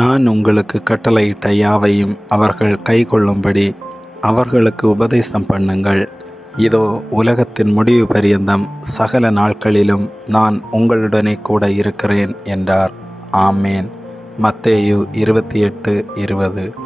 நான் உங்களுக்கு கட்டளையிட்ட யாவையும் அவர்கள் கைக்கொள்ளும்படி அவர்களுக்கு உபதேசம் பண்ணுங்கள். இதோ உலகத்தின் முடிவு பரியந்தம் சகல நாட்களிலும் நான் உங்களுடனே கூட இருக்கிறேன் என்றார். ஆமேன். மத்தேயு இருபத்தி எட்டு இருபது.